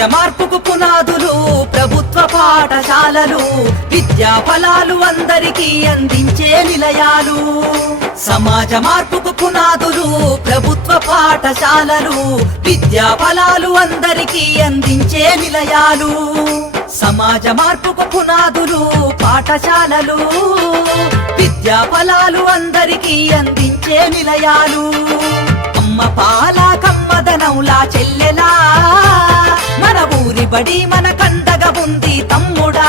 సమాజ మార్పుకు పునాదులు ప్రభుత్వ పాఠశాలలు, విద్యా ఫలాలు అందరికీ అందించే నిలయాలు. సమాజ మార్పుకు పునాదులు ప్రభుత్వ పాఠశాలలు, విద్యా ఫలాలు అందరికీ అందించే నిలయాలు. సమాజ మార్పుకు పునాదులు పాఠశాలలు, విద్యా ఫలాలు అందరికీ అందించే నిలయాలు. అమ్మ పాల కమ్మదనంలా చెల్లెలా, మన ఊరి బడి మన కండగా ఉంది తమ్ముడా.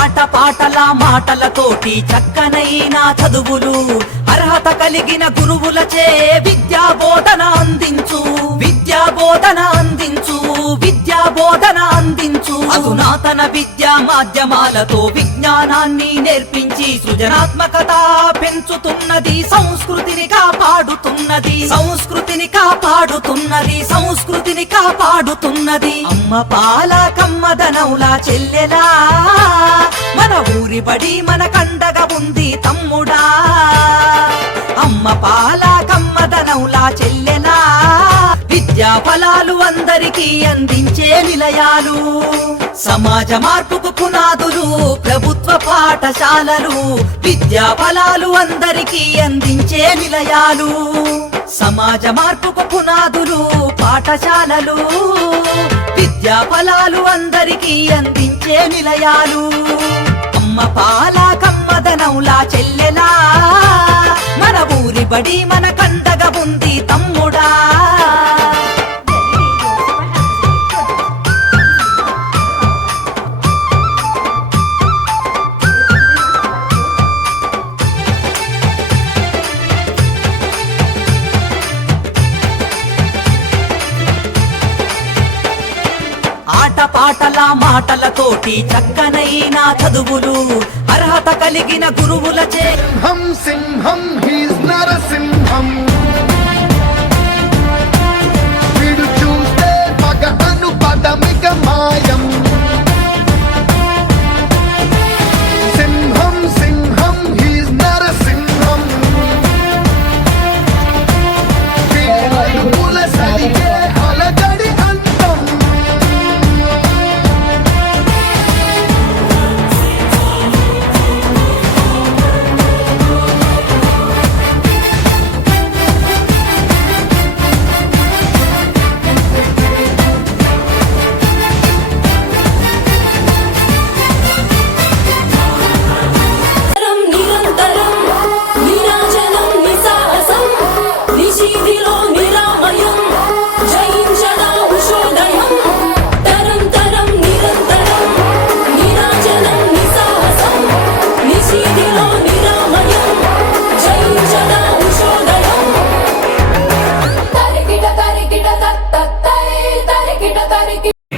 ఆటపాటల మాటలతోటి చక్కనైన చదువులు, అర్హత కలిగిన గురువులచే విద్యా బోధన అందించు, విద్యా బోధన అందించు, విద్యా బోధన అందించు. అధునాతన విద్యా మాధ్యమాలతో విజ్ఞానాన్ని నేర్పించి సృజనాత్మకత పెంచుతున్నది, సంస్కృతిని కాపాడుతున్నది, సంస్కృతిని కాపాడుతున్నది, సంస్కృతిని కాపాడుతున్నది. అమ్మ పాల కమ్మదనంలా చెల్లెలా, మన ఊరి బడి మన కండగా ఉంది తమ్ముడా. అమ్మ పాల కమ్మదనంలా చెల్లెలా, విద్యా ఫలాలు అందరికీ అందించే నిలయాలు. సమాజ మార్పుకు పునాదులు ప్రభుత్వ పాఠశాలలు, విద్యా ఫలాలు అందరికీ అందించే నిలయాలు. సమాజ మార్పుకు పునాదులు పాఠశాలలు, విద్యా ఫలాలు అందరికీ అందించే నిలయాలు. అమ్మ పాల కమ్మదనంలా చెల్లెలా, మన ఊరి బడి మన కండగా ఉంది తమ్ముడా. ఆటపాటల మాటలతోటి చక్కనైన చదువులు, అర్హత కలిగిన గురువులచే సింహం సింహం హీస్ నరసింహం, వీడు చూస్తే పగ అను పదమిక మాయం. సింహం సింహం హీస్ నరసింహం, వీడుల సరిగే అలజడి అంతం.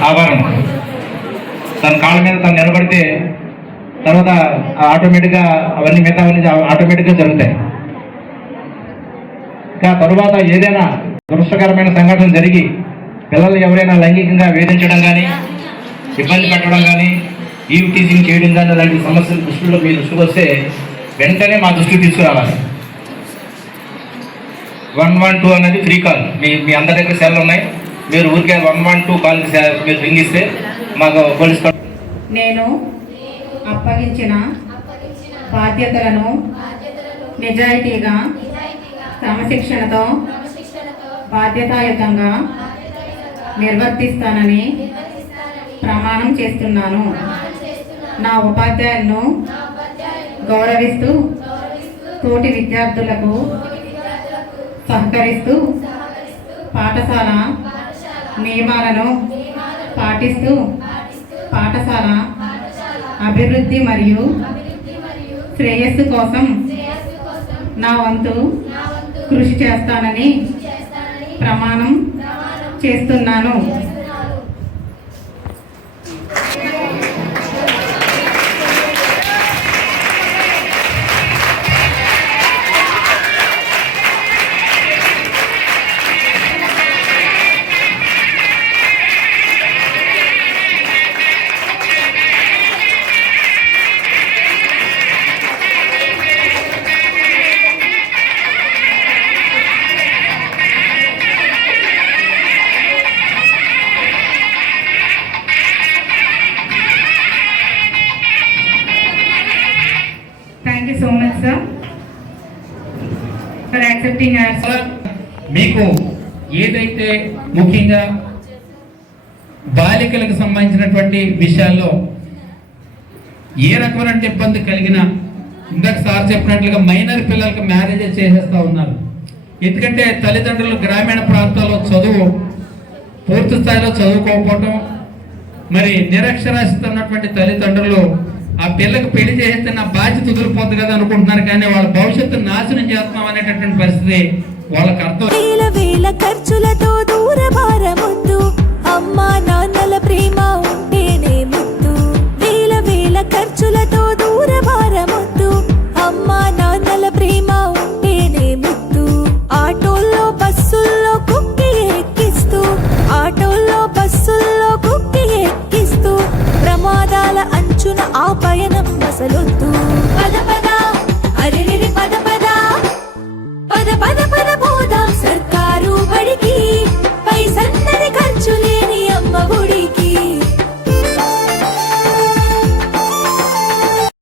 ఆభరణం తన కాళ్ళ మీద తను నిలబడితే తర్వాత ఆటోమేటిక్గా అవన్నీ మిగతావన్నీ ఆటోమేటిక్గా జరుగుతాయి. ఇంకా తరువాత ఏదైనా దురదృష్టకరమైన సంఘటన జరిగి పిల్లలు ఎవరైనా లైంగికంగా వేధించడం కానీ, ఇబ్బంది పెట్టడం కానీ, ఈవ్ టీచింగ్ చేయడం కానీ అలాంటి సమస్యలు దృష్టిలో మీ దృష్టికి వస్తే వెంటనే మా దృష్టికి తీసుకురావాలి. 112 అనేది ఫ్రీ కాల్. మీ అందరి దగ్గర సెల్ ఉన్నాయి. మీరు ఊరికే 112 కాల్ మీరు రింగ్ ఇస్తే మాకు పోలీస్. నేను అప్పగించిన బాధ్యతలను నిజాయితీగా, క్రమశిక్షణతో, బాధ్యతాయుతంగా నిర్వర్తిస్తానని ప్రమాణం చేస్తున్నాను. నా ఉపాధ్యాయులను గౌరవిస్తూ, తోటి విద్యార్థులకు సహకరిస్తూ, పాఠశాల నియమాలను పాటిస్తూ పాఠశాల అభివృద్ధి మరియు శ్రేయస్సు కోసం నా వంతు కృషి చేస్తానని ప్రమాణం చేస్తున్నాను. putting ads. మీకు ఏదైతే ముఖ్యంగా బాలికలకు సంబంధించినటువంటి విషయాల్లో ఏ రకమైన ఇబ్బంది కలిగినా ఇందాక సార్ చెప్పినట్లుగా మైనర్ పిల్లలకు మ్యారేజెస్ చేసేస్తూ ఉన్నారు. ఎందుకంటే తల్లిదండ్రులు గ్రామీణ ప్రాంతాల్లో చదువు పూర్తి స్థాయిలో చదువుకోకపోవటం, మరి నిరక్షరాస్యత ఉన్నటువంటి తల్లిదండ్రులు ఆ పిల్లకి పెళ్లి చేస్తే నా బాధ్యత వదిలిపోద్ది కదా అనుకుంటున్నారు, కానీ వాళ్ళ భవిష్యత్తు నాశనం చేస్తున్నాం అనేటటువంటి పరిస్థితి వాళ్ళకి అర్థం. వేల వేల ఖర్చులతో దూరభారమొద్దు, అమ్మా నాన్నల ప్రేమ ఉంటేనే ముద్దు. వేల వేల ఖర్చులతో దూరభారమొద్దు, అమ్మా నాన్నల ప్రేమ ఉంటేనే ముద్దు. ఆటోల్లో బస్సుల్లో కుక్కి ఎక్కిస్తూ, ఆటోల్లో బస్సుల్లో కుక్కి ఎక్కిస్తూ, ప్రమాదాల అంచున ఆ పయనం అసలొద్దు.